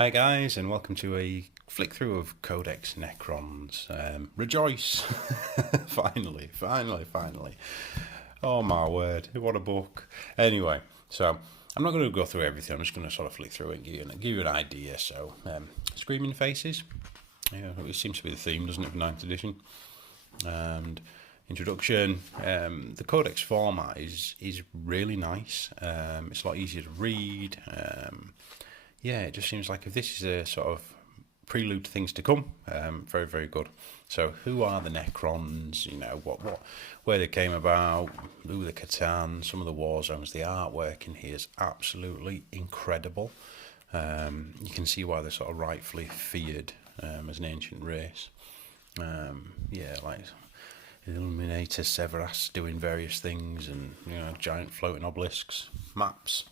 Hi guys, and welcome to a flick through of Codex Necrons. Rejoice! Finally. Oh my word, what a book. Anyway, so I'm not going to go through everything, I'm just going to sort of flick through it and give you an idea. So, Screaming Faces, it seems to be the theme, doesn't it, for 9th edition? And introduction, the Codex format is really nice. It's a lot easier to read. Yeah, it just seems like if this is a sort of prelude to things to come, very, very good. So, who are the Necrons? You know, where they came about, who the Catan, some of the war zones. The artwork in here is absolutely incredible. You can see why they're sort of rightfully feared as an ancient race. Yeah, like Illuminator Severas doing various things, and giant floating obelisks, maps.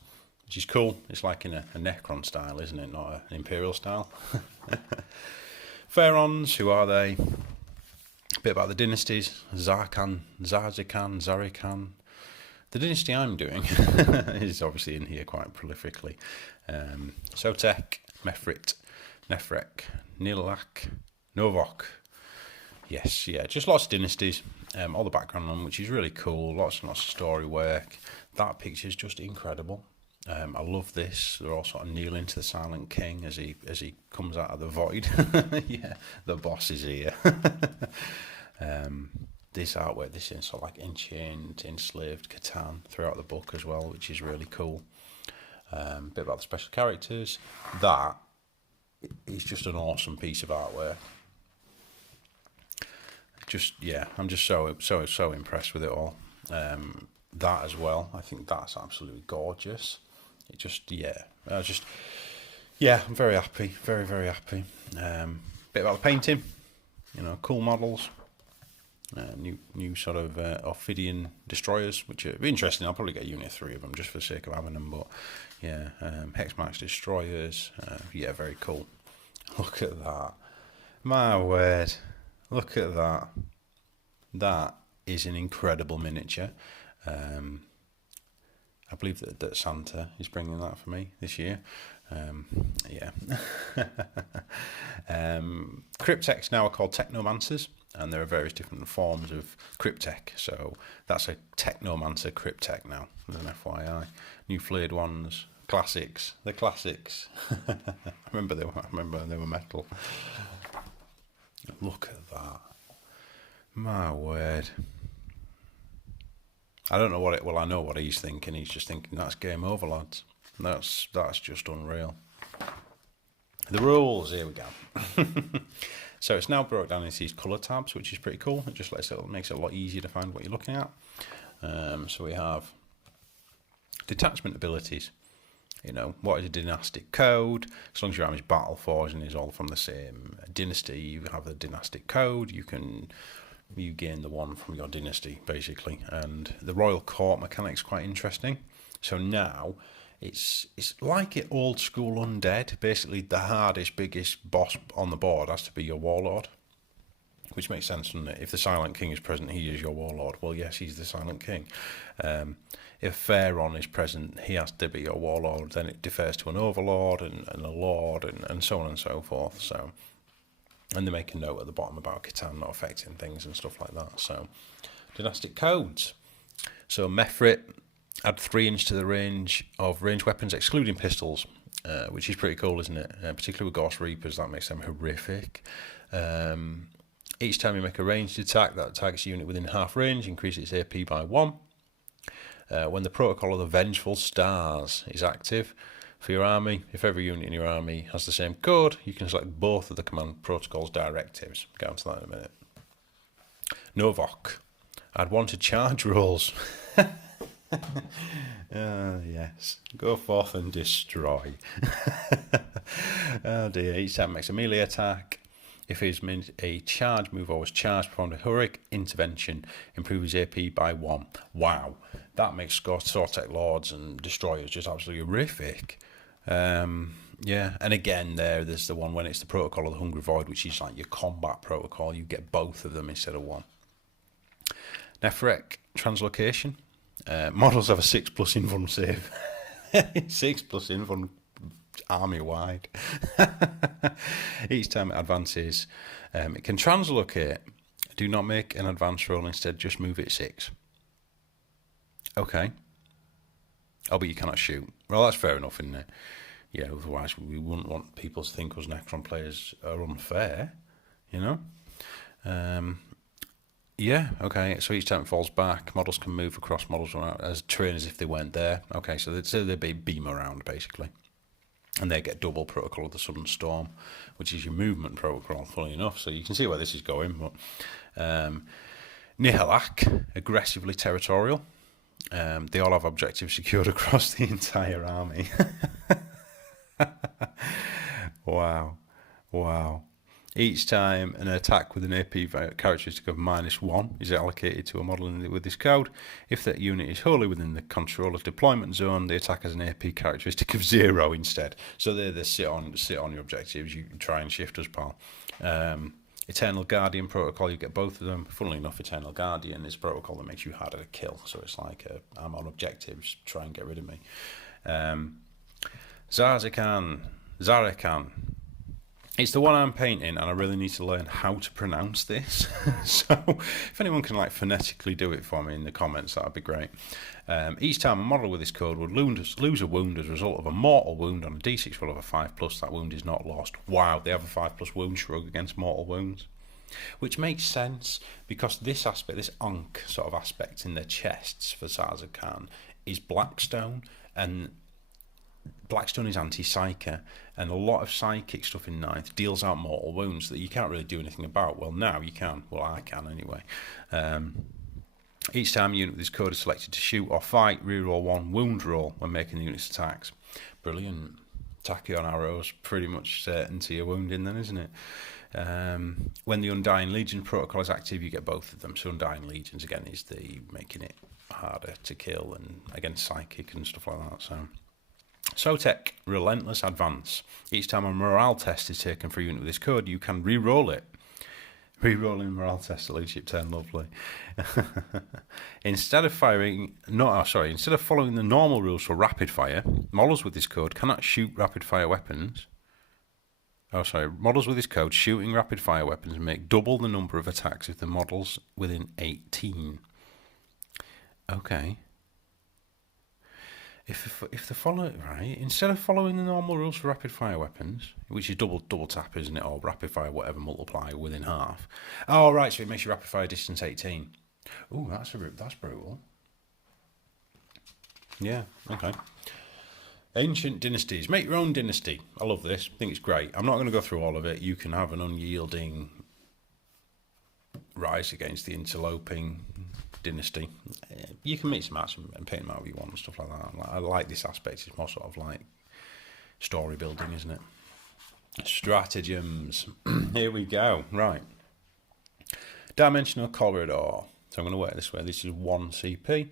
Which is cool. It's like in a Necron style, isn't it? Not an Imperial style. Feyrons, who are they? A bit about the dynasties. Zazikan Zarikan. The dynasty I'm doing is obviously in here quite prolifically. Sotek, Nephric, Nilak, Novok. Yes, yeah, just lots of dynasties. All the background on which is really cool. Lots and lots of story work. That picture is just incredible. I love this. They're all sort of kneeling to the Silent King as he comes out of the void. Yeah, the boss is here. This artwork, this is sort of like enchained, enslaved Catan throughout the book as well, which is really cool. Bit about the special characters. That is just an awesome piece of artwork. I'm just so impressed with it all. That as well, I think that's absolutely gorgeous. I'm very happy, very, very happy. Bit about the painting, cool models, new sort of Ophidian destroyers, which are interesting. I'll probably get a unit 3 of them just for the sake of having them, but yeah, Hex Marker Destroyers, very cool. Look at that, my word, look at that. That is an incredible miniature. I believe that Santa is bringing that for me this year. Cryptex now are called Technomancers, and there are various different forms of Cryptech. So that's a Technomancer Cryptech now, as an FYI. New flayed ones, classics, the classics. I remember they were metal. Look at that, my word. I don't know I know what he's thinking. He's just thinking, that's game over, lads. That's just unreal. The rules, here we go. So it's now broke down into these colour tabs, which is pretty cool. It just makes it a lot easier to find what you're looking at. So we have Detachment Abilities. What is a Dynastic Code? As long as your army's battle forged and is all from the same dynasty, you have the Dynastic Code. You gain the one from your dynasty, basically. And the Royal Court mechanic's quite interesting. So now, it's like it old school undead. Basically, the hardest, biggest boss on the board has to be your Warlord. Which makes sense, doesn't it? If the Silent King is present, he is your Warlord. Well, yes, he's the Silent King. If Feyron is present, he has to be your Warlord. Then it defers to an Overlord and a Lord and so on and so forth. So... And they make a note at the bottom about Catan not affecting things and stuff like that. So, Dynastic Codes. So, Mephrit, add 3 inch to the range of ranged weapons, excluding pistols, which is pretty cool, isn't it? Particularly with Gauss Reapers, that makes them horrific. Each time you make a ranged attack, that targets a unit within half range, increases its AP by 1. When the Protocol of the Vengeful Stars is active, for your army, if every unit in your army has the same code, you can select both of the command protocol's directives. Get onto that in a minute. Novok. Add 1 to charge rolls. Yes. Go forth and destroy. Oh dear. Each time makes a melee attack. If he's made a charge move or was charged, performed a heroic intervention, improves AP by 1. Wow. That makes Sotek Lords and Destroyers just absolutely horrific. And again there's the one when it's the Protocol of the Hungry Void, which is like your combat protocol. You get both of them instead of one. Nephric Translocation. Models have a 6+ invuln save. 6+ invuln army-wide. Each time it advances, it can translocate. Do not make an advance roll, instead just move it 6. Okay. Oh, but you cannot shoot. Well, that's fair enough, isn't it? Yeah, otherwise we wouldn't want people to think us Necron players are unfair, you know? Yeah, okay, so each time it falls back, models can move across models as terrain as if they weren't there. Okay, so they beam around, basically. And they get double Protocol of the Sudden Storm, which is your movement protocol, funny enough. So you can see where this is going. But Nihilak, aggressively territorial. They all have objectives secured across the entire army. Wow. Each time an attack with an AP characteristic of -1 is allocated to a model with this code, if that unit is wholly within the controller's deployment zone, the attack has an AP characteristic of 0 instead. So they sit on your objectives. You can try and shift us, pal. Eternal Guardian protocol, you get both of them. Funnily enough, Eternal Guardian is a protocol that makes you harder to kill. So it's like, I'm on objectives, try and get rid of me. Zazikan Zarikan. It's the one I'm painting, and I really need to learn how to pronounce this. So if anyone can like phonetically do it for me in the comments, that'd be great. Each time a model with this code would lose a wound as a result of a mortal wound on a d6 roll of a 5+, that wound is not lost. Wow, they have a 5+ wound shrug against mortal wounds. Which makes sense, because this aspect, this Ankh sort of aspect in their chests for Zazikan is Blackstone, and Blackstone is anti-psyker, and a lot of psychic stuff in 9th deals out mortal wounds that you can't really do anything about. Well, now you can. Well, I can anyway. Each time a unit with this code is selected to shoot or fight, reroll 1 wound roll when making the unit's attacks. Brilliant. Tachyon arrows, pretty much certain to your wounding then, isn't it? When the Undying Legion protocol is active, you get both of them. So Undying Legions, again, is the making it harder to kill and against psychic and stuff like that. Sotek, Relentless Advance. Each time a morale test is taken for a unit with this code, you can re-roll it. Re-rolling morale test at leadership 10, lovely. Instead of following the normal rules for rapid fire, models with this code cannot shoot rapid fire weapons. Models with this code shooting rapid fire weapons make double the number of attacks if the model's within 18. Okay. If they follow right, instead of following the normal rules for rapid fire weapons, which is double tap, isn't it, or rapid fire whatever multiply within half. Oh right, so it makes your rapid fire distance 18. Ooh, that's brutal. Yeah, okay. Ancient dynasties. Make your own dynasty. I love this. I think it's great. I'm not going to go through all of it. You can have an unyielding rise against the interloping dynasty. You can mix them out and paint them out if you want and stuff like that. I like this aspect. It's more sort of like story building, isn't it? Stratagems. Here we go. Right. Dimensional corridor. So I'm going to work this way. This is 1 CP.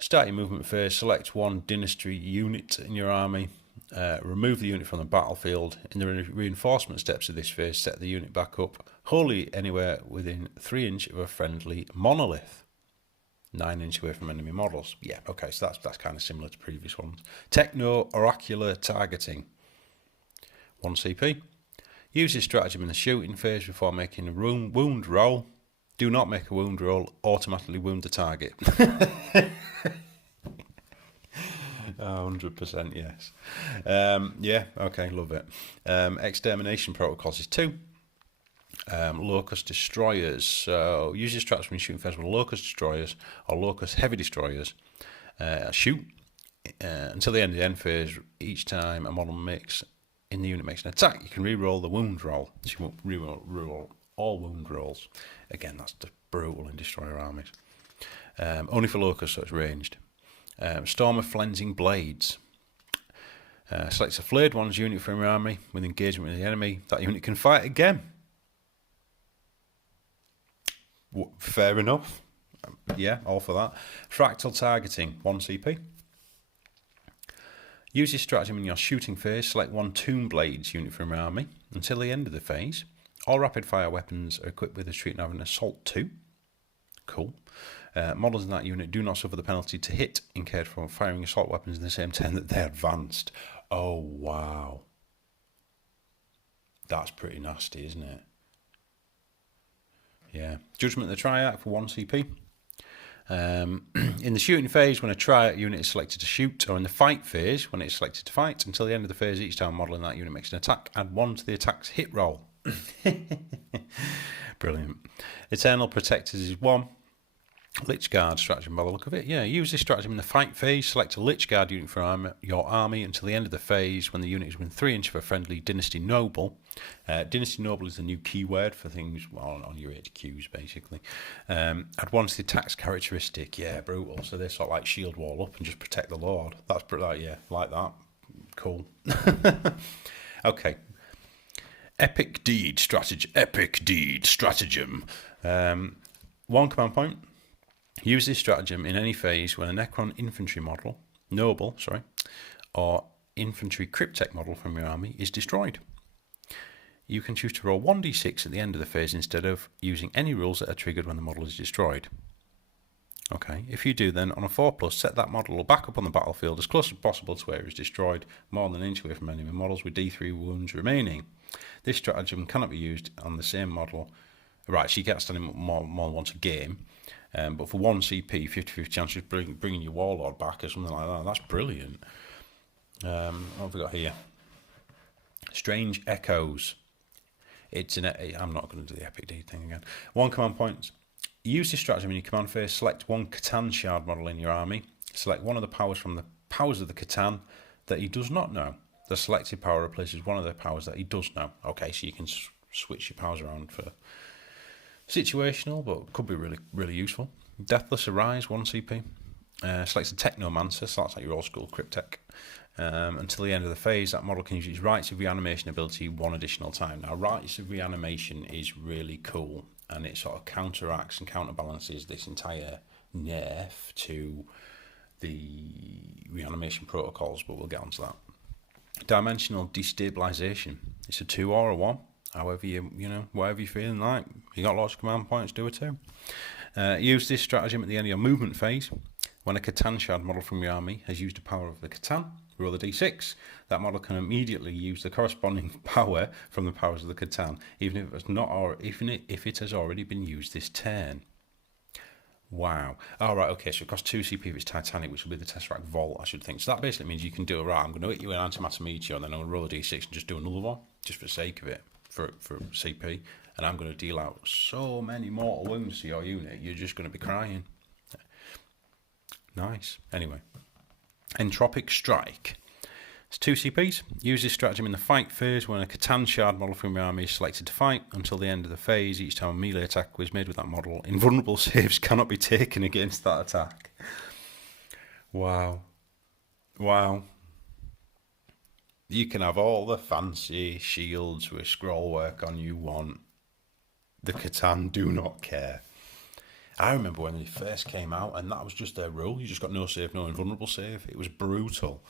Start your movement phase. Select 1 dynasty unit in your army. Remove the unit from the battlefield. In the reinforcement steps of this phase, set the unit back up wholly anywhere within 3 inch of a friendly monolith. 9 inch away from enemy models. Yeah, okay, so that's kind of similar to previous ones. Techno Oracular Targeting. 1 CP. Use this stratagem in the shooting phase before making a wound roll. Do not make a wound roll. Automatically wound the target. 100% yes. Yeah, okay, love it. Extermination Protocols is 2. Locust Destroyers. So use your strats when shooting phase with Locust Destroyers or Locust Heavy Destroyers. Shoot until the end of the end phase. Each time a model in the unit makes an attack, you can re-roll the wound roll. So you won't re-roll all wound rolls. Again, that's the brutal in Destroyer armies. Only for Locust, so it's ranged. Storm of Flensing Blades. Selects a flayed one's unit from your army with engagement with the enemy. That unit can fight again. Fair enough. Yeah, all for that. Fractal Targeting, 1 CP. Use this stratagem in your shooting phase. Select 1 Tomb Blades unit from your army until the end of the phase. All rapid fire weapons are equipped with a treat now an Assault 2. Cool. Models in that unit do not suffer the penalty to hit incurred from firing assault weapons in the same turn that they advanced. Oh, wow. That's pretty nasty, isn't it? Yeah. Judgment of the Triarch for 1 CP. In the shooting phase, when a Triarch unit is selected to shoot, or in the fight phase, when it's selected to fight, until the end of the phase, each time a model in that unit makes an attack, add 1 to the attack's hit roll. Brilliant. Eternal Protectors is 1. Lich Guard stratagem by the look of it. Yeah, use this stratagem in the fight phase. Select a Lich Guard unit from your army until the end of the phase when the unit is within 3 inches of a friendly Dynasty Noble. Dynasty Noble is the new keyword for things on your HQs, basically. Add 1 to the attack's characteristic. Yeah, brutal. So they sort of like shield wall up and just protect the Lord. That's pretty, yeah, like that. Cool. Okay. Epic Deed Stratagem. Epic Deed Stratagem. 1 command point. Use this stratagem in any phase when a Necron infantry model, noble, or infantry Cryptex model from your army is destroyed. You can choose to roll 1d6 at the end of the phase instead of using any rules that are triggered when the model is destroyed. Okay, if you do, then on a 4+, set that model back up on the battlefield as close as possible to where it is destroyed, more than an inch away from enemy models with D3 wounds remaining. This stratagem cannot be used on the same model. Right, so you can't stand him more than once a game. But for 1 CP, 50-50 chance of bringing your Warlord back or something like that. That's brilliant. What have we got here? Strange Echoes. I'm not going to do the Epic Deed thing again. 1 command point. Use this stratagem in your command phase. Select 1 Catan shard model in your army. Select one of the powers from the powers of the Catan that he does not know. The selected power replaces one of the powers that he does know. Okay, so you can switch your powers around for situational, but could be really, really useful. Deathless Arise, 1 CP. Selects a Technomancer, so that's like your old school Cryptex. Until the end of the phase, that model can use its Rites of Reanimation ability 1 additional time. Now, Rites of Reanimation is really cool, and it sort of counteracts and counterbalances this entire nerf to the Reanimation Protocols, but we'll get onto that. Dimensional Destabilization. It's a 2 or a 1. However whatever you're feeling like. You got lots of command points, do it too. Use this stratagem at the end of your movement phase. When a Catan shard model from your army has used the power of the Catan, roll the d6. That model can immediately use the corresponding power from the powers of the Catan, even if it's not, or even if it has already been used this turn. Wow. All right. Okay. So it costs 2 CP if it's Titanic, which will be the Tesseract Vault, I should think. So that basically means you can do it right. I'm going to hit you in Antimatter Meteor, and then I'm going to roll a d6 and just do another one, just for the sake of it. For CP, and I'm going to deal out so many mortal wounds to your unit, you're just going to be crying. Nice. Anyway, Entropic Strike. It's 2 CPs. Use this stratagem in the fight phase when a Catan shard model from your army is selected to fight. Until the end of the phase, each time a melee attack was made with that model, invulnerable saves cannot be taken against that attack. Wow. You can have all the fancy shields with scroll work on you want. The Catan do not care. I remember when they first came out, and that was just their rule. You just got no save, no invulnerable save. It was brutal.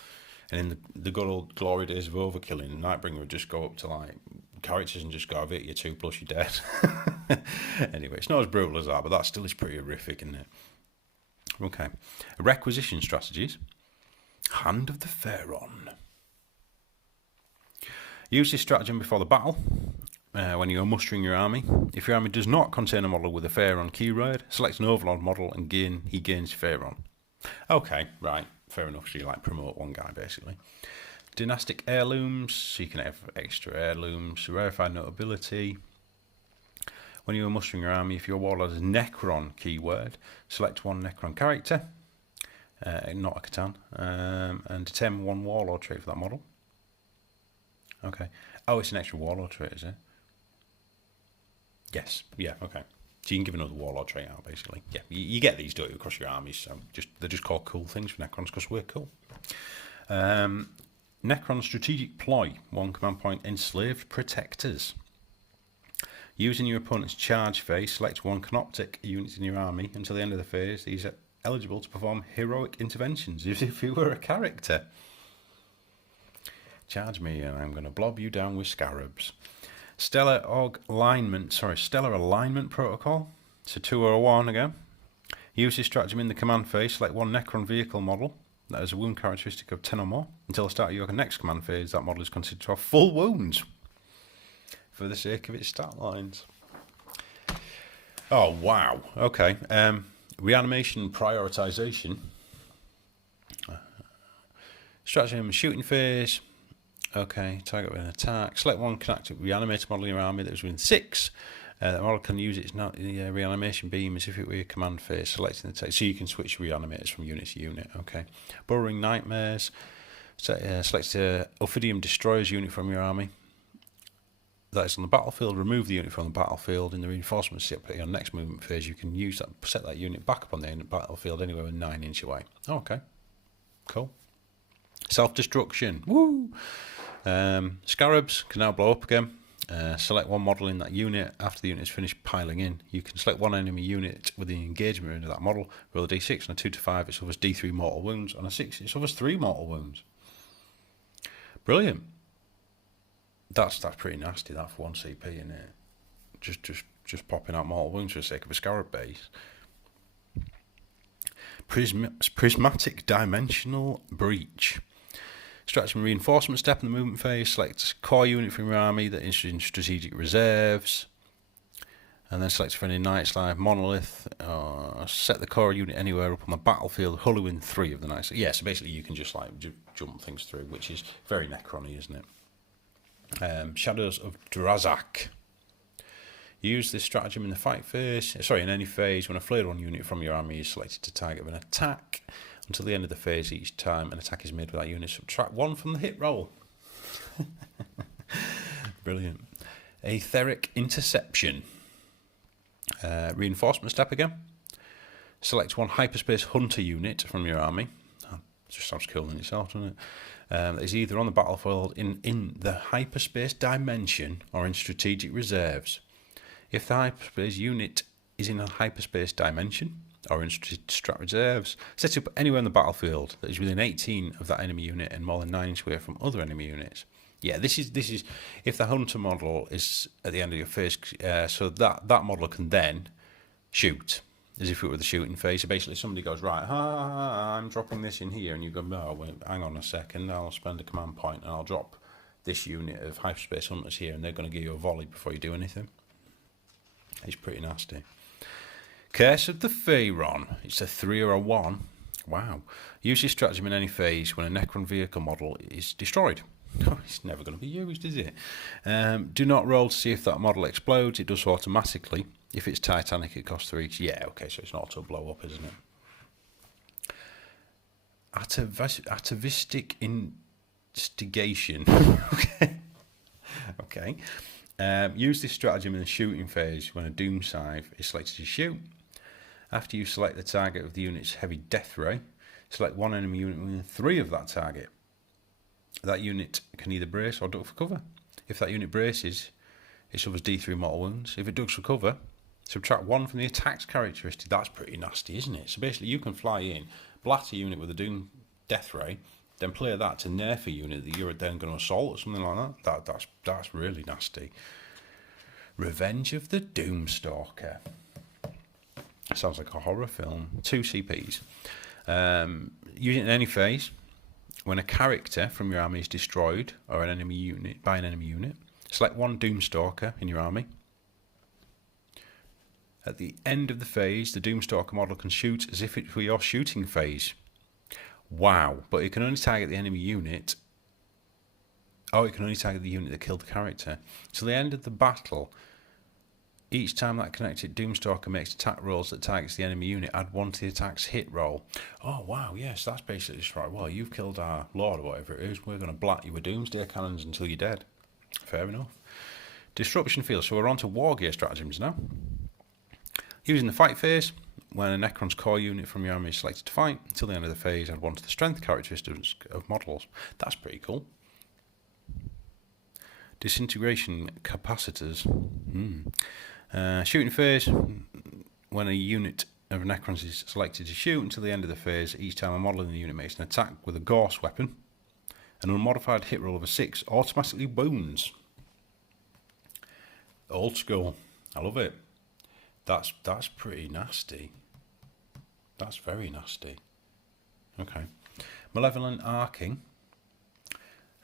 And in the good old glory days of overkilling, Nightbringer would just go up to like characters and just go, I've hit you 2+, you're dead. Anyway, it's not as brutal as that, but that still is pretty horrific, isn't it? Okay. Requisition strategies. Hand of the Feyron. Use this stratagem before the battle, when you are mustering your army. If your army does not contain a model with a Feyron keyword, select an Overlord model and he gains Feyron. Okay, right, fair enough, so you like promote one guy basically. Dynastic Heirlooms, so you can have extra heirlooms. Rarefied Notability. When you are mustering your army, if your Warlord has Necron keyword, select 1 Necron character, not a Catan, and determine 1 Warlord trait for that model. Okay. Oh, it's an extra Warlord trait, is it? Yes. Yeah, okay. So you can give another Warlord trait out, basically. Yeah, you get these, don't you, across your armies. So they're just called cool things for Necrons because we're cool. Necron Strategic Ploy. 1 command point. Enslaved Protectors. Using your opponent's charge phase, select 1 Canoptic unit in your army. Until the end of the phase, these are eligible to perform heroic interventions as if you were a character. Charge me and I'm going to blob you down with scarabs. Stellar Alignment Protocol. It's a 2 or a 1 again. Use this stratagem in the command phase. Select 1 Necron vehicle model. that has a wound characteristic of 10 or more. Until the start of your next command phase, that model is considered to have full wounds for the sake of its stat lines. Oh, wow. Okay. Reanimation prioritization. Stratagem shooting phase. Okay, target with an attack. Select one connected reanimator model in your army that is within 6. That model can use its reanimation beam as if it were a command phase, selecting the text. So you can switch reanimators from unit to unit. Okay. Burrowing Nightmares. Select Ophidium Destroyers unit from your army that is on the battlefield. Remove the unit from the battlefield. In the reinforcement step at your next movement phase, you can use that, set that unit back up on the battlefield anywhere 9 inches away. Oh, okay. Cool. Self-destruction. Woo! Scarabs can now blow up again. Select one model in that unit. After the unit is finished piling in, you can select one enemy unit with the engagement into that model. Roll a d6 and a 2 to 5. It suffers d3 mortal wounds. On a 6, it suffers 3 mortal wounds. Brilliant. That's pretty nasty. That for 1 CP, isn't it? Just popping out mortal wounds for the sake of a Scarab base. Prismatic Dimensional Breach. Stratagem reinforcement step in the movement phase. Select a core unit from your army that is in strategic reserves. And then select for any Night's Life Monolith. Set the core unit anywhere up on the battlefield. Hull win 3 of the Night's Life. Yeah, so basically you can just like jump things through, which is very Necron-y, isn't it? Shadows of Drazak. Use this stratagem in the fight phase. In any phase when a flared one unit from your army is selected to target with an attack. Until the end of the phase, each time an attack is made with that unit, subtract 1 from the hit roll. Brilliant. Aetheric Interception. Reinforcement step again. Select one hyperspace hunter unit from your army. That just sounds cool in itself, doesn't it? That is either on the battlefield in the hyperspace dimension or in strategic reserves. If the hyperspace unit is in a hyperspace dimension or in strat reserves, set up anywhere on the battlefield that is within 18 of that enemy unit and more than 9 inches away from other enemy units. Yeah, this is if the hunter model is at the end of your phase, so that model can then shoot as if it were the shooting phase. So basically, somebody goes, right, I'm dropping this in here, and you go, no, wait, hang on a second, I'll spend a command point and I'll drop this unit of hyperspace hunters here, and they're going to give you a volley before you do anything. It's pretty nasty. Curse of the Feyron. It's a 3 or a 1. Wow. Use this stratagem in any phase when a Necron vehicle model is destroyed. It's never going to be used, is it? Do not roll to see if that model explodes. It does so automatically. If it's Titanic, it costs 3. Yeah, okay, so it's not auto blow up, isn't it? Activistic Instigation. Okay. Use this stratagem in the shooting phase when a Doom Scythe is selected to shoot. After you select the target of the unit's heavy death ray, select one enemy unit within 3 of that target. That unit can either brace or duck for cover. If that unit braces, it suffers D3 mortal wounds. If it ducks for cover, subtract 1 from the attack's characteristic. That's pretty nasty, isn't it? So basically you can fly in, blast a unit with a Doom death ray, then play that to nerf a unit that you're then going to assault or something like that. That's really nasty. Revenge of the Doomstalker. Sounds like a horror film. 2 CPs. Use it in any phase. When a character from your army is destroyed or an enemy unit by an enemy unit, select one Doomstalker in your army. At the end of the phase, the Doomstalker model can shoot as if it were your shooting phase. Wow, but it can only target the enemy unit. Oh, it can only target the unit that killed the character. Till the end of the battle, each time that connected Doomstalker makes attack rolls that targets the enemy unit, add 1 to the attack's hit roll. Oh, wow, yes, that's basically just right. Well, you've killed our Lord or whatever it is. We're going to blat you with Doomsday Cannons until you're dead. Fair enough. Disruption field. So we're on to War Gear Stratagems now. Using the fight phase, when a Necron's core unit from your army is selected to fight, until the end of the phase, add 1 to the strength characteristics of models. That's pretty cool. Disintegration Capacitors. Shooting phase, when a unit of Necrons is selected to shoot until the end of the phase, each time a model in the unit makes an attack with a Gauss weapon, an unmodified hit roll of a 6 automatically wounds. Old school. I love it. That's pretty nasty. That's very nasty. Okay. Malevolent Arcing.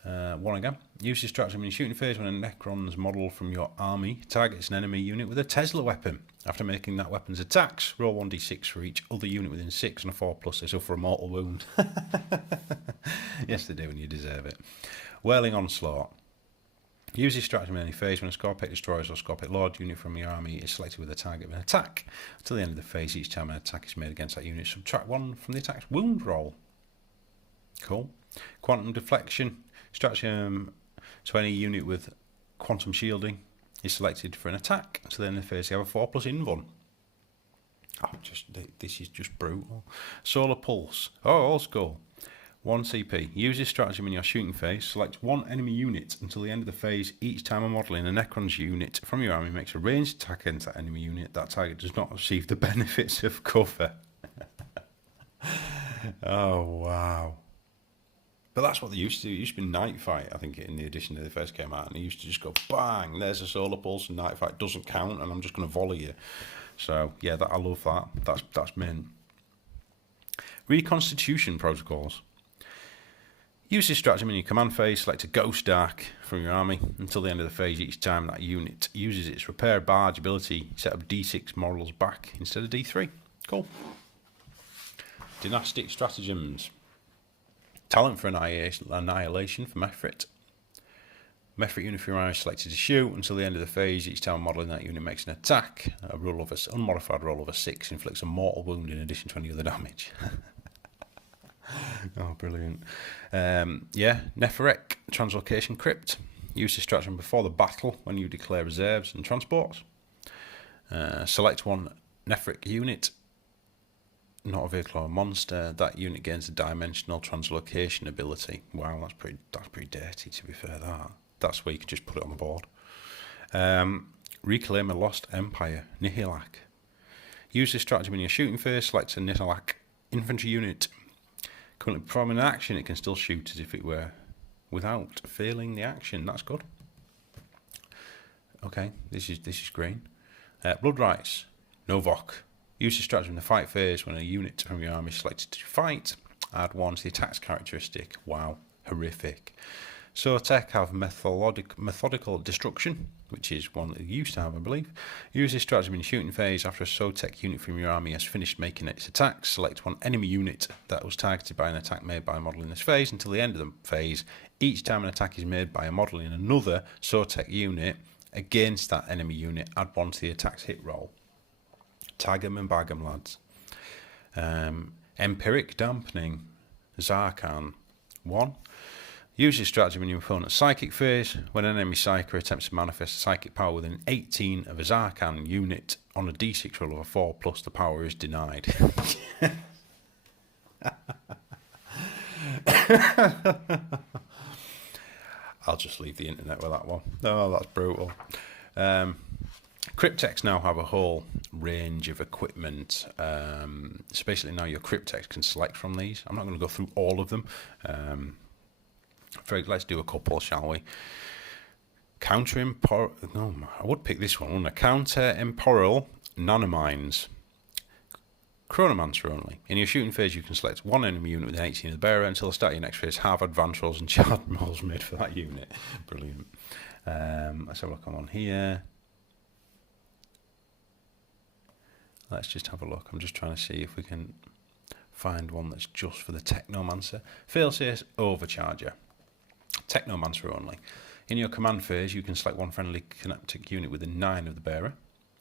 One again. Use this stratagem in your shooting phase when a Necrons model from your army targets an enemy unit with a Tesla weapon. After making that weapon's attacks, roll 1d6 for each other unit within 6 and a 4+. They suffer a mortal wound. Yes, they do, and you deserve it. Whirling Onslaught. Use this stratagem in any phase when a Scorpic Destroyers or Scorpic Lord unit from your army is selected with a target of an attack. Until the end of the phase, each time an attack is made against that unit, subtract 1 from the attack's wound roll. Cool. Quantum Deflection. Stratagem to any unit with Quantum Shielding is selected for an attack. Until the end of the phase, you have a 4+ invuln. Oh, this is just brutal. Solar Pulse. Oh, old school. 1 CP. Use this stratagem in your shooting phase. Select one enemy unit until the end of the phase. Each time a model in a Necrons unit from your army makes a ranged attack against that enemy unit, that target does not receive the benefits of cover. Oh, wow. But that's what they used to do. It used to be Night Fight, I think, in the edition that they first came out. And they used to just go, bang, there's a Solar Pulse, and Night Fight doesn't count, and I'm just going to volley you. So, yeah, I love that. That's mint. Reconstitution Protocols. Use this stratagem in your command phase. Select a Ghost Dark from your army. Until the end of the phase, each time that unit uses its Repair Barge ability, set up D6 models back instead of D3. Cool. Dynastic Stratagems. Talent for Annihilation for Nephric. Nephric unit from your army is selected to shoot. Until the end of the phase, each time a model in that unit makes an attack, unmodified roll of a 6 inflicts a mortal wound in addition to any other damage. Oh, brilliant. Yeah, Nephric Translocation Crypt. Use this stratagem before the battle when you declare reserves and transports. Select one Nephric unit, not a vehicle or a monster. That unit gains a dimensional translocation ability. Wow, that's pretty dirty, to be fair. That's where you can just put it on the board. Reclaim a Lost Empire, Nihilak. Use this stratagem in your shooting phase. Select a Nihilak infantry unit. Currently performing an action, it can still shoot as if it were without failing the action. That's good. Okay, this is green. Blood Rights, Novok. Use this stratagem in the fight phase when a unit from your army is selected to fight. Add 1 to the attack's characteristic. Wow, horrific. Sotek have methodical destruction, which is one that you used to have, I believe. Use this stratagem in your shooting phase. After a Sotek unit from your army has finished making its attacks, select one enemy unit that was targeted by an attack made by a model in this phase. Until the end of the phase, each time an attack is made by a model in another Sotek unit against that enemy unit, add 1 to the attack's hit roll. Tag 'em and bag 'em, lads. Empiric Dampening, Zazikan 1. Use this stratagem in your opponent's psychic phase. When an enemy psyker attempts to manifest psychic power within 18 of a Zazikan unit on a d6 roll of a 4+, the power is denied. I'll just leave the internet with that one. Oh, that's brutal. Cryptex now have a whole range of equipment. So basically now your Cryptex can select from these. I'm not going to go through all of them. Let's do a couple, shall we? I would pick this one, wouldn't I? Counter Emporal Nanomines. Chronomancer only. In your shooting phase, you can select one enemy unit within 18 of the bearer. Until the start of your next phase, have advance rolls and charge rolls made for that unit. Brilliant. Let's have a look on here. Let's just have a look. I'm just trying to see if we can find one that's just for the Technomancer. Failsafe Overcharger. Technomancer only. In your command phase, you can select one friendly kinetic unit within 9 of the bearer.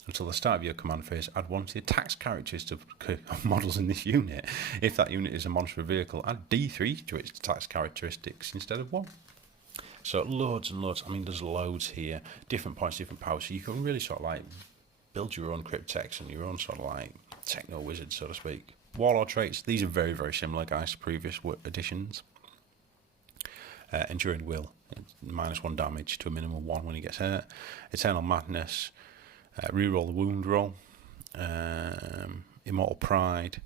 Until the start of your command phase, add 1 to the attack's characteristics of models in this unit. If that unit is a monster vehicle, add D3 to its attack's characteristics instead of 1. So loads and loads. I mean, there's loads here. Different points, different powers. So you can really sort of like build your own Cryptex and your own sort of like techno wizard, so to speak. Warlord Traits. These are very, very similar, guys, to previous editions. Enduring Will. -1 damage to a minimum 1 when he gets hurt. Eternal Madness. Reroll the wound roll. Immortal Pride.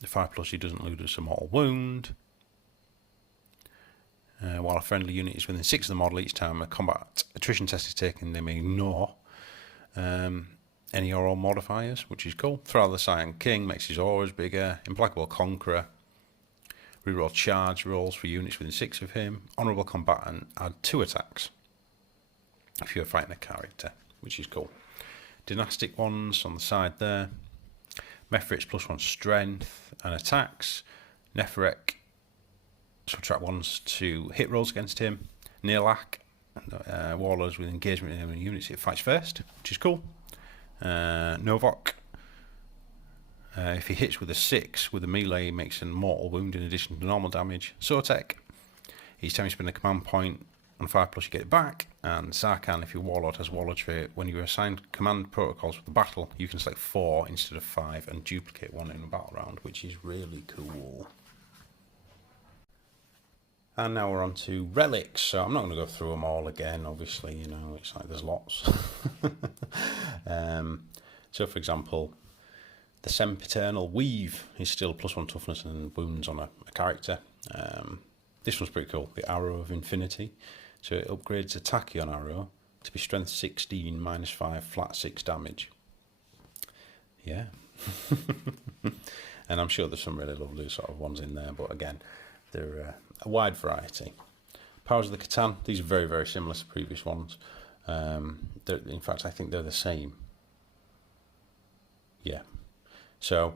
The 5+, he doesn't lose a mortal wound. While a friendly unit is within 6 of the model, each time a combat attrition test is taken, they may ignore any or all modifiers, which is cool. Throw the Cyan King makes his auras bigger. Implacable Conqueror. Reroll charge rolls for units within 6 of him. Honourable Combatant, add 2 attacks if you're fighting a character, which is cool. Dynastic ones on the side there. Nephric +1 strength and attacks. Nephric, subtract 1s to hit rolls against him. Nilak, Warlords with engagement in enemy units, it fights first, which is cool. Novok, if he hits with a 6 with a melee, he makes an mortal wound in addition to normal damage. Sotek, each time you spend a command point on 5+, you get it back. And Zazikan, if your Warlord has Warlord Trait, when you assign command protocols for the battle, you can select 4 instead of 5 and duplicate 1 in a battle round, which is really cool. And now we're on to Relics. So I'm not going to go through them all again, obviously, you know, it's like there's lots. So, for example, the Sempiternal Weave is still +1 toughness and wounds on a character. This one's pretty cool, the Arrow of Infinity. So it upgrades Attackion Arrow to be strength 16, -5, flat 6 damage. Yeah. And I'm sure there's some really lovely sort of ones in there, but again, they're a wide variety. Powers of the Catan, these are very, very similar to previous ones. In fact, I think they're the same. Yeah. So,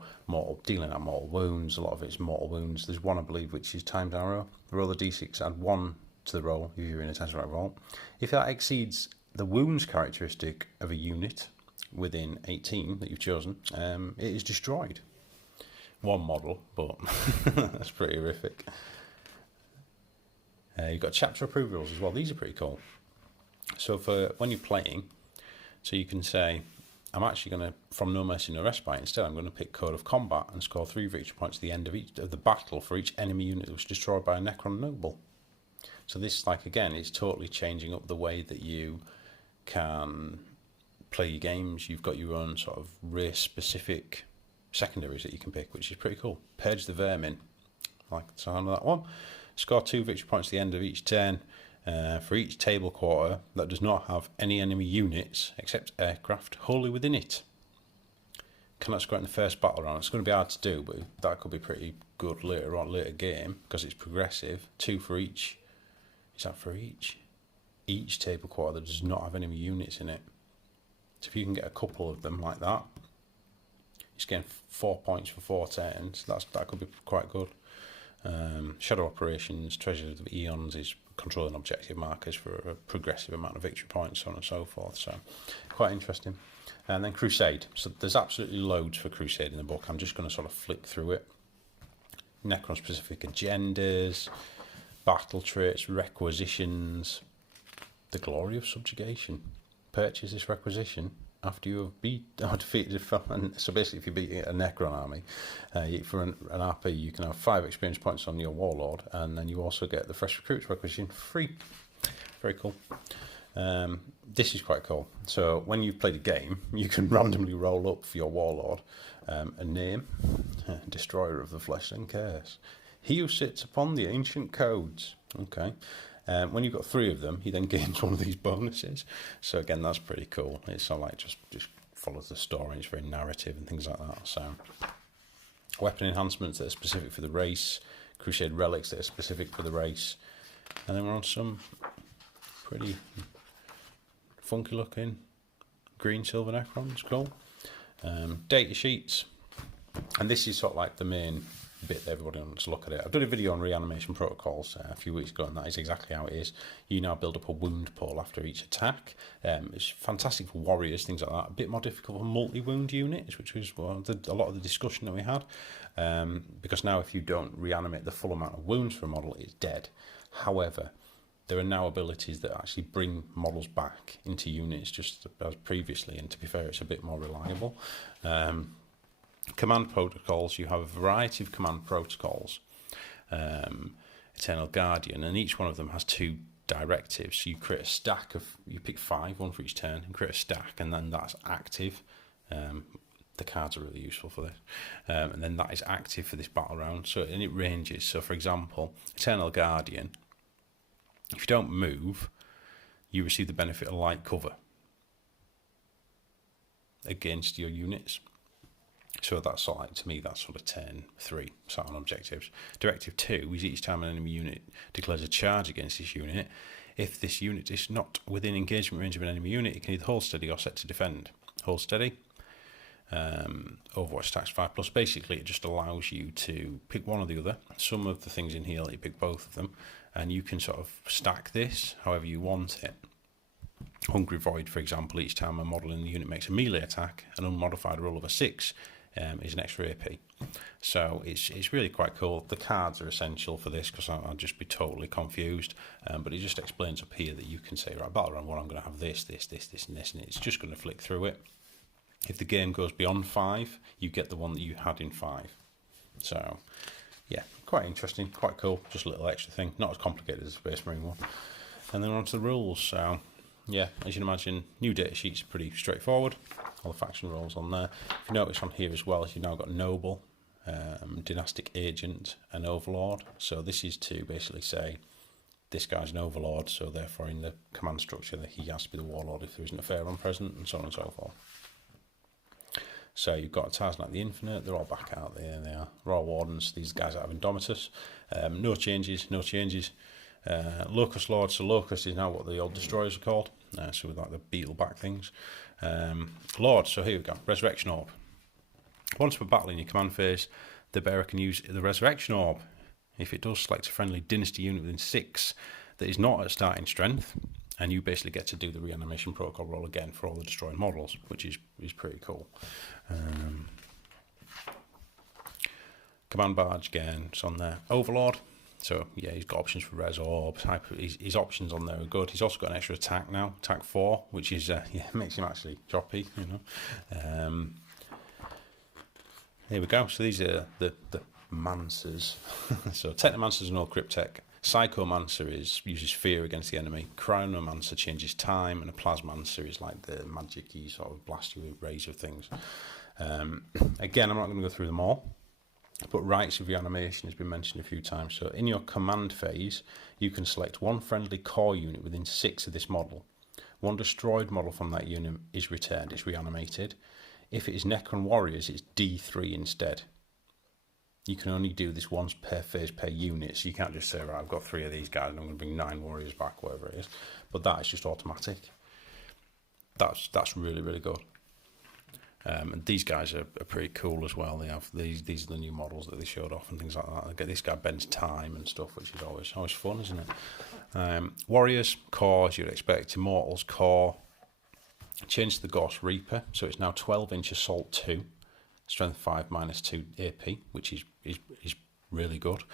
dealing out mortal wounds, a lot of it's mortal wounds. There's one, I believe, which is Timed Arrow. Roll the d6, add 1 to the roll if you're in a Tesseract roll. If that exceeds the wounds characteristic of a unit within 18 that you've chosen, it is destroyed. One model, but that's pretty horrific. You've got chapter approvals as well. These are pretty cool. So for when you're playing, so you can say, I'm actually going to, from No Mercy No Respite, instead I'm going to pick Code of Combat and score 3 victory points at the end of the battle for each enemy unit that was destroyed by a Necron Noble. So this, like, again, is totally changing up the way that you can play your games. You've got your own sort of race-specific secondaries that you can pick, which is pretty cool. Purge the Vermin, like the sound of that one. Score 2 victory points at the end of each turn for each table quarter that does not have any enemy units except aircraft wholly within it. Cannot score it in the first battle round. It's going to be hard to do, but that could be pretty good later on, later game, because it's progressive. 2 for each. Is that for each? Each table quarter that does not have enemy units in it. So if you can get a couple of them like that, you're getting 4 points for 4 turns. That could be quite good. Shadow Operations, Treasure of the Eons is controlling objective markers for a progressive amount of victory points, so on and so forth. So quite interesting. And then Crusade. So there's absolutely loads for Crusade in the book. I'm just going to sort of flick through it. Necron-specific agendas, battle traits, requisitions, the glory of subjugation. Purchase this requisition after you have defeated a foe. So basically, if you beat a Necron army, for an RP, you can have 5 experience points on your Warlord, and then you also get the Fresh Recruits requisition free. Very cool. This is quite cool. So when you've played a game, you can randomly roll up for your Warlord a name, Destroyer of the Flesh and Curse. He who sits upon the ancient codes. Okay. When you've got 3 of them, he then gains one of these bonuses. So again, that's pretty cool. It's sort of like just follows the story. It's very narrative and things like that. So weapon enhancements that are specific for the race, Crusade relics that are specific for the race, and then we're on some pretty funky looking green silver Necrons. Cool. Data sheets, and this is sort of like the main bit that everybody wants to look at it. I've done a video on Reanimation Protocols a few weeks ago, and that is exactly how it is. You now build up a wound pool after each attack. It's fantastic for warriors, things like that. A bit more difficult for multi-wound units, which was a lot of the discussion that we had. Because now if you don't reanimate the full amount of wounds for a model, it's dead. However, there are now abilities that actually bring models back into units just as previously, and to be fair, it's a bit more reliable. Command protocols, you have a variety of command protocols. Eternal Guardian, and each one of them has 2 directives. You create a stack of, you pick 5, 1 for each turn, and create a stack, and then that's active. The cards are really useful for this. And then that is active for this battle round. So, and it ranges. So, for example, Eternal Guardian, if you don't move, you receive the benefit of light cover against your units. So that's sort of like, to me, that's sort of turn 3 sat on objectives. Directive 2 is each time an enemy unit declares a charge against this unit, if this unit is not within engagement range of an enemy unit, it can either hold steady or set to defend. Hold steady. Overwatch attacks 5+. Basically, it just allows you to pick one or the other. Some of the things in here, you pick both of them, and you can sort of stack this however you want it. Hungry Void, for example, each time a model in the unit makes a melee attack, an unmodified roll of a 6 is an extra AP. So it's really quite cool. The cards are essential for this because I'll just be totally confused. But it just explains up here that you can say, right, battle round 1, I'm going to have this, and it's just going to flick through it. If the game goes beyond 5, you get the one that you had in 5. So, yeah, quite interesting, quite cool. Just a little extra thing. Not as complicated as the Space Marine one. And then on to the rules. So, yeah, as you can imagine, new data sheets are pretty straightforward. All the faction rules on there. If you notice on here as well, you've now got Noble, Dynastic Agent, and Overlord. So this is to basically say, this guy's an Overlord, so therefore in the command structure that he has to be the Warlord if there isn't a Feyron present, and so on and so forth. So you've got Tarzan like the Infinite, they're all back out there, they are. Royal Wardens, these guys that have Indomitus. No changes. Locust Lord, so Locust is now what the old Destroyers are called, so with like the beetle back things. Lord, so here we go, Resurrection Orb. Once per battle in your command phase, the bearer can use the Resurrection Orb. If it does, select a friendly Dynasty unit within 6 that is not at starting strength, and you basically get to do the Reanimation Protocol roll again for all the destroyed models, which is pretty cool. Command Barge again, it's on there. Overlord, so yeah, he's got options for Res Orbs. His options on there are good. He's also got an extra attack now, attack 4, which is yeah, makes him actually choppy, you know. Here we go. So these are the Mancers. So Technomancer is an old Cryptech. Psychomancer uses fear against the enemy. Chronomancer changes time, and a Plasmancer is like the magic-y sort of blast you with rays of things. Again, I'm not going to go through them all, but Rites of Reanimation has been mentioned a few times. So in your command phase, you can select one friendly core unit within 6 of this model. One destroyed model from that unit is returned, it's reanimated. If it is Necron Warriors, it's D3 instead. You can only do this once per phase per unit, so you can't just say, right, I've got 3 of these guys and I'm going to bring 9 warriors back, whatever it is. But that is just automatic. That's really, really good. And these guys are pretty cool as well. They have these are the new models that they showed off and things like that. They get this guy bends time and stuff, which is always fun, isn't it? Warriors, core, as you'd expect. Immortals, core. Change to the Gauss Reaper, so it's now 12-inch assault 2. Strength 5 -2 AP, which is really good.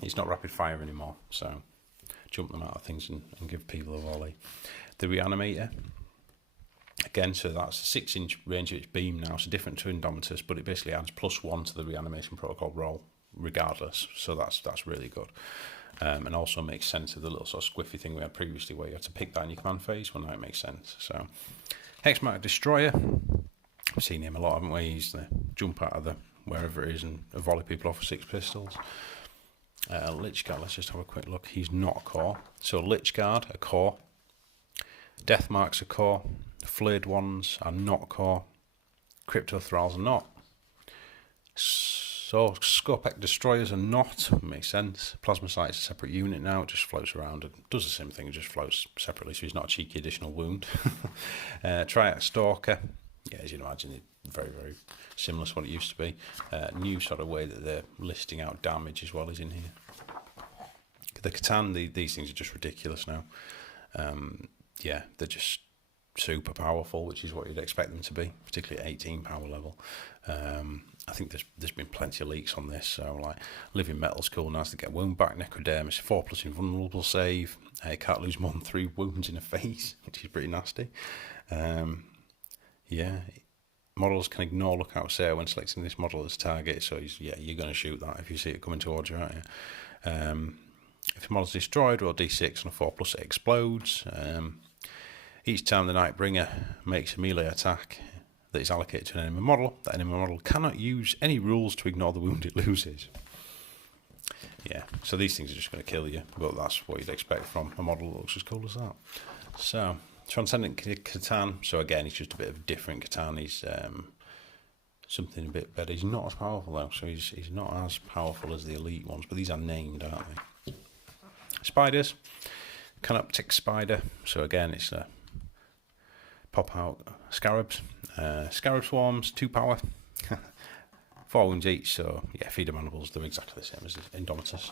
It's not rapid fire anymore, so jump them out of things and give people a volley. The Reanimator, again, so that's a 6-inch range of its beam now, so different to Indomitus, but it basically adds +1 to the Reanimation Protocol roll regardless, so that's really good. And also makes sense of the little sort of squiffy thing we had previously where you had to pick that in your command phase. Well, now it makes sense. So Hex Marker Destroyer, we've seen him a lot, haven't we? He's the jump out of the wherever it is and volley people off with 6 pistols. Lich Guard, let's just have a quick look. He's not a core. So Lich Guard, a core. Death Marks, a core. Flayed Ones are not core. Crypto Thralls are not. So Scorpec Destroyers are not. Makes sense. Plasma Sight's a separate unit now. It just floats around and does the same thing. It just floats separately, so he's not a cheeky additional wound. Triac Stalker. Yeah, as you can imagine, it's very, very similar to what it used to be. New sort of way that they're listing out damage as well is in here. The Catan, these things are just ridiculous now. Yeah, they're just super powerful, which is what you'd expect them to be, particularly at 18 power level. I think there's been plenty of leaks on this. So like Living Metal's cool, nice to get wound back. Necrodermis, 4+ invulnerable save. You can't lose more than 3 wounds in a phase, which is pretty nasty. Yeah, models can ignore Lookout Sayer when selecting this model as target. So you're going to shoot that if you see it coming towards you, aren't you? If the model's destroyed, roll D6 on a 4+, it explodes. Each time the Nightbringer makes a melee attack that is allocated to an enemy model, that enemy model cannot use any rules to ignore the wound it loses. Yeah, so these things are just going to kill you, but that's what you'd expect from a model that looks as cool as that. So, Transcendent Katan, so again, he's just a bit of a different Catan. He's something a bit better. He's not as powerful though, so he's not as powerful as the elite ones, but these are named, aren't they? Spiders, Canoptic Spider. So again, it's a pop out scarabs. Scarab swarms, 2 power, 4 wounds each. So yeah, feeder mandibles, they're exactly the same as Indomitus.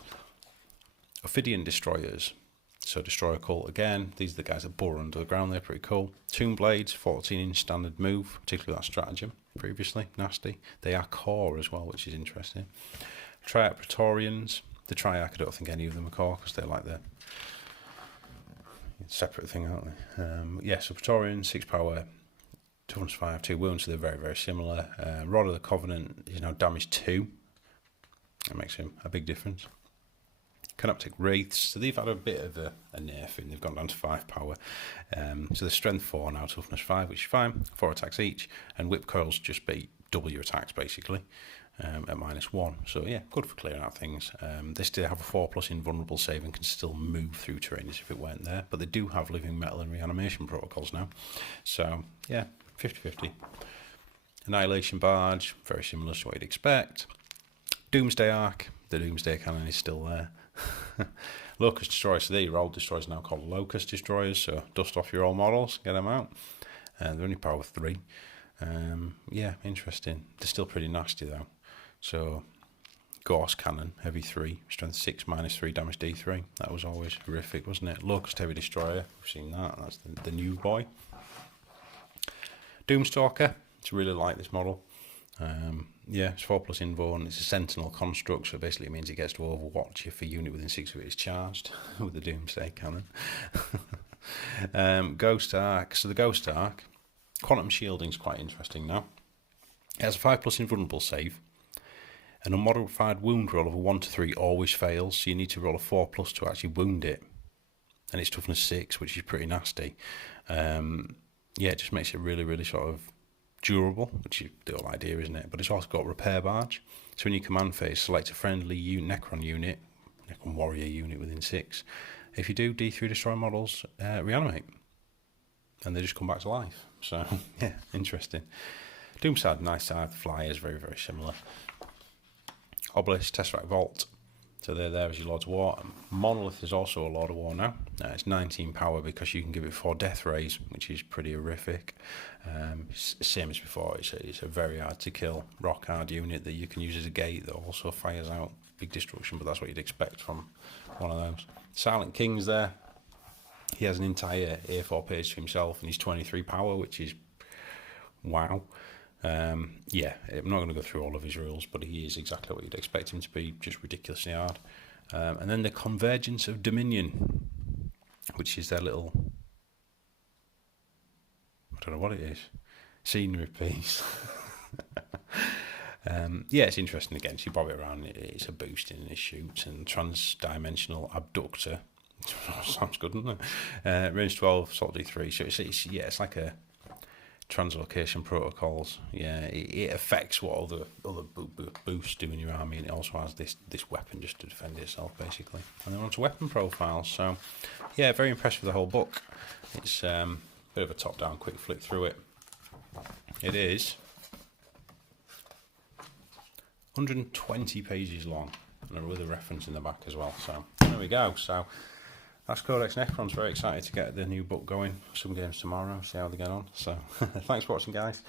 Ophidian Destroyers. So Destroyer Cult again. These are the guys that bore under the ground. They're pretty cool. Tomb Blades, 14-inch standard move, particularly that stratagem previously. Nasty. They are core as well, which is interesting. Triarch Praetorians. The Triarch, I don't think any of them are core because they're like the separate thing, aren't they? Yeah, so Praetorians, 6 power, 205, 2 wounds, so they're very, very similar. Rod of the Covenant is now damage 2. That makes him a big difference. Canoptic Wraiths, so they've had a bit of a nerf and they've gone down to 5 power. So the strength 4 now, toughness 5, which is fine. 4 attacks each, and whip coils just beat double your attacks basically at -1. So yeah, good for clearing out things. They still have a 4+ invulnerable save and can still move through terrain as if it weren't there, but they do have living metal and reanimation protocols now. So yeah, 50-50. Annihilation Barge, very similar to what you'd expect. Doomsday Arc, the Doomsday Cannon is still there. Locust Destroyers, so your old destroyers now called Locust Destroyers, so dust off your old models, get them out. They're only power 3. Yeah, interesting. They're still pretty nasty though. So Gauss Cannon, heavy 3, strength 6, -3, damage D3. That was always horrific, wasn't it? Locust Heavy Destroyer, we've seen that, that's the new boy. Doomstalker, I really like this model. Yeah, it's 4+ invo and it's a sentinel construct, so basically it means it gets to overwatch if a unit within 6 of it is charged with the Doomsday Cannon. Ghost Arc, so the Ghost Arc, quantum shielding is quite interesting now. It has a 5+ invulnerable save, and a modified wound roll of a 1 to 3 always fails, so you need to roll a 4+ to actually wound it, and it's toughness 6, which is pretty nasty. Yeah, it just makes it really, really sort of durable, which is the whole idea, isn't it? But it's also got Repair Barge, so in your command phase, select a friendly Necron warrior unit within 6. If you do, D3 destroy models reanimate, and they just come back to life. So yeah, interesting. Doomside, nice side, flyers, very, very similar. Obelisk, Tesseract Vault, so they're there as your Lords of War. Monolith is also a Lord of War now. It's 19 power because you can give it 4 death rays, which is pretty horrific. Same as before, it's a very hard to kill rock hard unit that you can use as a gate that also fires out big destruction, but that's what you'd expect from one of those. Silent King's there. He has an entire A4 page to himself and he's 23 power, which is wow. Yeah, I'm not going to go through all of his rules, but he is exactly what you'd expect him to be, just ridiculously hard. And then the Convergence of Dominion, which is their little, I don't know what it is, scenery piece. Yeah, it's interesting again, so you bob it around, it's a boost in his shoots, and Trans-Dimensional Abductor, sounds good, doesn't it? Range 12, Salt D3, so it's like a Translocation Protocols. Yeah, it affects what other boosts do in your army, and it also has this weapon just to defend itself basically. And then onto weapon profiles. So yeah, very impressed with the whole book. It's a bit of a top-down quick flick through it. It is 120 pages long, and with a reference in the back as well. So there we go. So that's Codex Necrons. Very excited to get the new book going. Some games tomorrow, see how they get on. So thanks for watching, guys.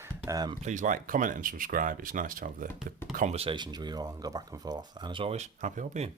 Please like, comment and subscribe. It's nice to have the conversations with you all and go back and forth. And as always, happy hobbying.